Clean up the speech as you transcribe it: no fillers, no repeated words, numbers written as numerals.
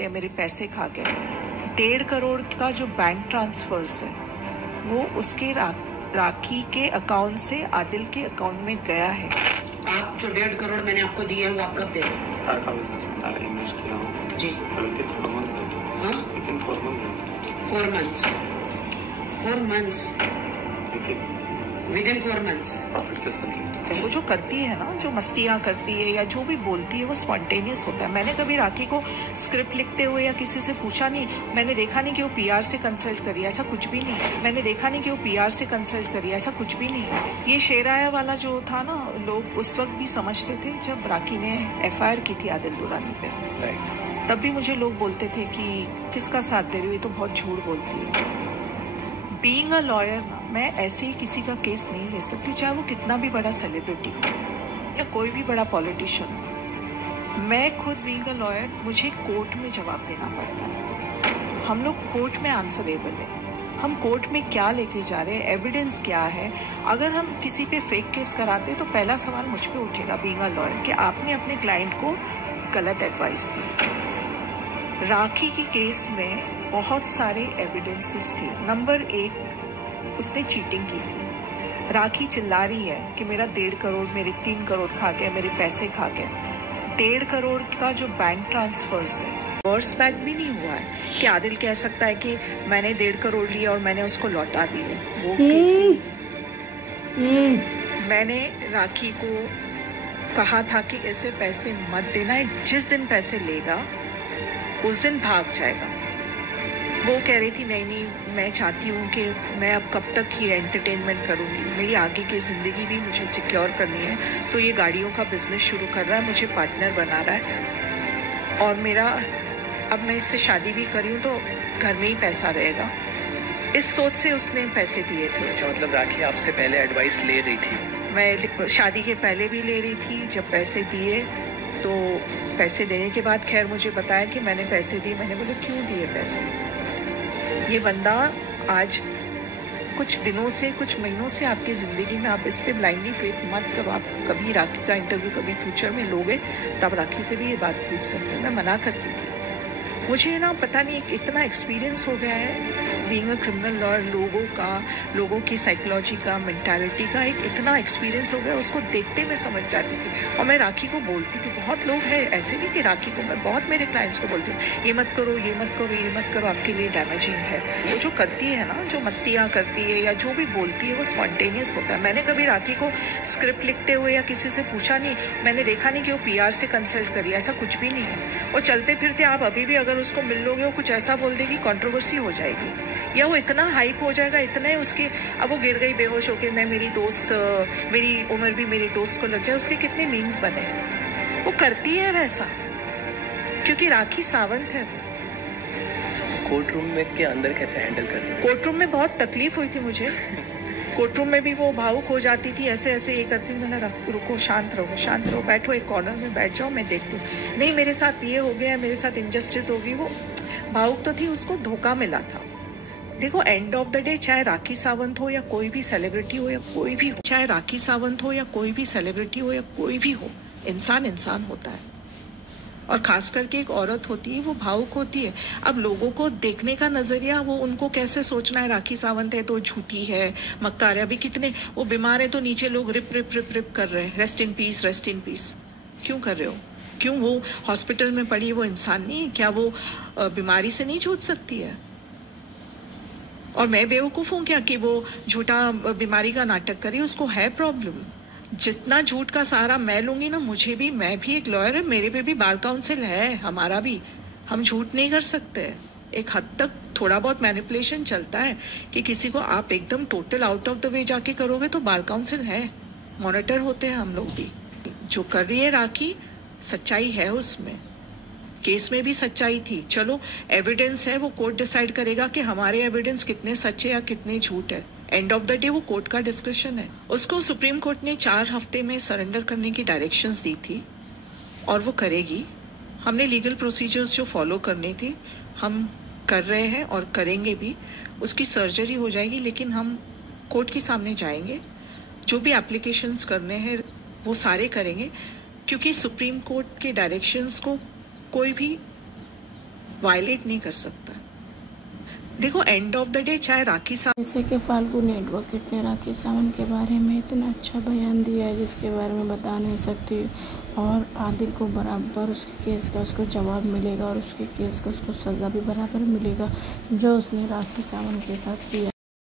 मेरे पैसे खा गए। 1.5 करोड़ का जो बैंक ट्रांसफर्स है वो उसके राखी के अकाउंट से आदिल के अकाउंट में गया है। आप जो 1.5 करोड़ मैंने आपको दिए हैं वो आप कब दे रहे हैं? जी 4 मंथ्स विदिन 4 मंथ्स। वो जो करती है ना, जो मस्तियाँ करती है या जो भी बोलती है वो स्पॉन्टेनियस होता है। मैंने कभी राखी को स्क्रिप्ट लिखते हुए या किसी से पूछा नहीं। मैंने देखा नहीं कि वो पीआर से कंसल्ट करी, ऐसा कुछ भी नहीं। मैंने देखा नहीं कि वो पीआर से कंसल्ट करी, ऐसा कुछ भी नहीं। ये शेराया वाला जो था ना, लोग उस वक्त भी समझते थे जब राखी ने एफआईआर की थी आदिल दुरानी पे। तब भी मुझे लोग बोलते थे कि किसका साथ दे रही हो, ये तो बहुत झूठ बोलती है। बीइंग अ लॉयर ना, मैं ऐसे ही किसी का केस नहीं ले सकती, चाहे वो कितना भी बड़ा सेलिब्रिटी हो या कोई भी बड़ा पॉलिटिशियन हो। मैं खुद बीइंग अ लॉयर, मुझे कोर्ट में जवाब देना पड़ता है। हम लोग कोर्ट में आंसरेबल है। हम कोर्ट में क्या लेके जा रहे हैं, एविडेंस क्या है। अगर हम किसी पे फेक केस कराते तो पहला सवाल मुझ पे उठेगा बीइंग अ लॉयर कि आपने अपने क्लाइंट को गलत एडवाइस दी। राखी के केस में बहुत सारे एविडेंसेस थे। नंबर 1, उसने चीटिंग की थी। राखी चिल्ला रही है कि मेरा 1.5 करोड़, मेरे 3 करोड़ खा गए, मेरे पैसे खा गए। 1.5 करोड़ का जो बैंक ट्रांसफर्स है, रिवर्स बैक भी नहीं हुआ है कि आदिल कह सकता है कि मैंने 1.5 करोड़ लिया और मैंने उसको लौटा दिए। वो केस भी मैंने राखी को कहा था कि ऐसे पैसे मत देना, जिस दिन पैसे लेगा उस दिन भाग जाएगा। वो कह रही थी नहीं, मैं चाहती हूँ कि मैं अब कब तक ही एंटरटेनमेंट करूँगी, मेरी आगे की ज़िंदगी भी मुझे सिक्योर करनी है। तो ये गाड़ियों का बिजनेस शुरू कर रहा है, मुझे पार्टनर बना रहा है और मेरा अब मैं इससे शादी भी करी हूँ तो घर में ही पैसा रहेगा। इस सोच से उसने पैसे दिए थे। अच्छा, मतलब राखी आपसे पहले एडवाइस ले रही थी? मैं शादी के पहले भी ले रही थी। जब पैसे दिए तो पैसे देने के बाद खैर मुझे बताया कि मैंने पैसे दिए। मैंने बोला क्यों दिए पैसे? ये बंदा आज कुछ दिनों से, कुछ महीनों से आपकी ज़िंदगी में, आप इस पे ब्लाइंडली फेथ मत करो। आप कभी राखी का इंटरव्यू कभी फ्यूचर में लोगे तब राखी से भी ये बात पूछ सकते हैं। मैं मना करती थी। मुझे ना पता नहीं इतना एक्सपीरियंस हो गया है बीइंग अ क्रिमिनल लॉयर, लोगों की साइकोलॉजी का, मेंटालिटी का एक इतना एक्सपीरियंस हो गया। उसको देखते मैं समझ जाती थी और मैं राखी को बोलती थी। बहुत लोग हैं ऐसे नहीं कि राखी को, मैं बहुत मेरे क्लाइंट्स को बोलती हूँ ये मत करो, ये मत करो, ये मत करो, आपके लिए डैमेजिंग है। वो जो करती है ना, जो मस्तियाँ करती है या जो भी बोलती है वो स्पॉन्टेनियस होता है। मैंने कभी राखी को स्क्रिप्ट लिखते हुए या किसी से पूछा नहीं। मैंने देखा नहीं कि वो पीआर से कंसल्ट करी, ऐसा कुछ भी नहीं है। और चलते फिरते आप अभी भी अगर उसको मिल लोगे, वो कुछ ऐसा बोल देगी, कंट्रोवर्सी हो जाएगी या वो इतना हाइप हो जाएगा, इतना ही उसके, अब वो गिर गई बेहोश होके, मेरी उम्र भी मेरी दोस्त को लग जाए। उसके कितने मीम्स बने। वो करती है वैसा क्योंकि राखी सावंत है। कोर्ट रूम में के अंदर कैसे हैंडल करती है? कोर्ट रूम में बहुत तकलीफ हुई थी मुझे। कोर्ट रूम में भी वो भावुक हो जाती थी, ऐसे ये करती थी। मैंने रुको, शांत रहो, बैठो, एक कॉर्नर में बैठ जाओ, मैं देखती हूँ। नहीं, मेरे साथ ये हो गया, मेरे साथ इनजस्टिस हो गई। वो भावुक तो थी, उसको धोखा मिला था। देखो, एंड ऑफ द डे, चाहे राखी सावंत हो या कोई भी सेलिब्रिटी हो या कोई भी हो, चाहे राखी सावंत हो या कोई भी सेलिब्रिटी हो या कोई भी हो, इंसान होता है। और खास करके एक औरत होती है, वो भावुक होती है। अब लोगों को देखने का नजरिया, वो उनको कैसे सोचना है, राखी सावंत है तो झूठी है, मक्कार है। अभी कितने वो बीमार है तो नीचे लोग रिप कर रहे हैं, रेस्ट इन पीस। क्यों कर रहे हो? क्यों? वो हॉस्पिटल में पड़ी, वो इंसान नहीं है क्या? वो बीमारी से नहीं जूझ सकती है? और मैं बेवकूफ़ हूँ क्या कि वो झूठा बीमारी का नाटक करी? उसको है प्रॉब्लम। जितना झूठ का सहारा मैं लूँगी ना, मैं भी एक लॉयर है, मेरे पे भी बार काउंसिल है, हमारा भी। हम झूठ नहीं कर सकते। एक हद तक थोड़ा बहुत मैनिपुलेशन चलता है कि किसी को आप एकदम total out of the way जाके करोगे तो बार काउंसिल है, मॉनिटर होते हैं हम लोग भी। जो कर रही है राखी, सच्चाई है उसमें, केस में भी सच्चाई थी। चलो, एविडेंस है, वो कोर्ट डिसाइड करेगा कि हमारे एविडेंस कितने सच्चे या कितने झूठ है। एंड ऑफ द डे वो कोर्ट का डिस्क्रिप्शन है। उसको सुप्रीम कोर्ट ने 4 हफ्ते में सरेंडर करने की डायरेक्शंस दी थी और वो करेगी। हमने लीगल प्रोसीजर्स जो फॉलो करनी थी हम कर रहे हैं और करेंगे भी। उसकी सर्जरी हो जाएगी, लेकिन हम कोर्ट के सामने जाएंगे, जो भी एप्लीकेशंस करने हैं वो सारे करेंगे, क्योंकि सुप्रीम कोर्ट के डायरेक्शंस को कोई भी वायलेट नहीं कर सकता। देखो एंड ऑफ द डे चाहे राखी सावंत जैसे कि फाल्गुनी एडवोकेट ने राखी सावंत के बारे में इतना अच्छा बयान दिया है जिसके बारे में बता नहीं सकती, और आदिल को बराबर उसके केस का उसको जवाब मिलेगा और उसके केस का उसको सज़ा भी बराबर मिलेगा जो उसने राखी सावंत के साथ किया।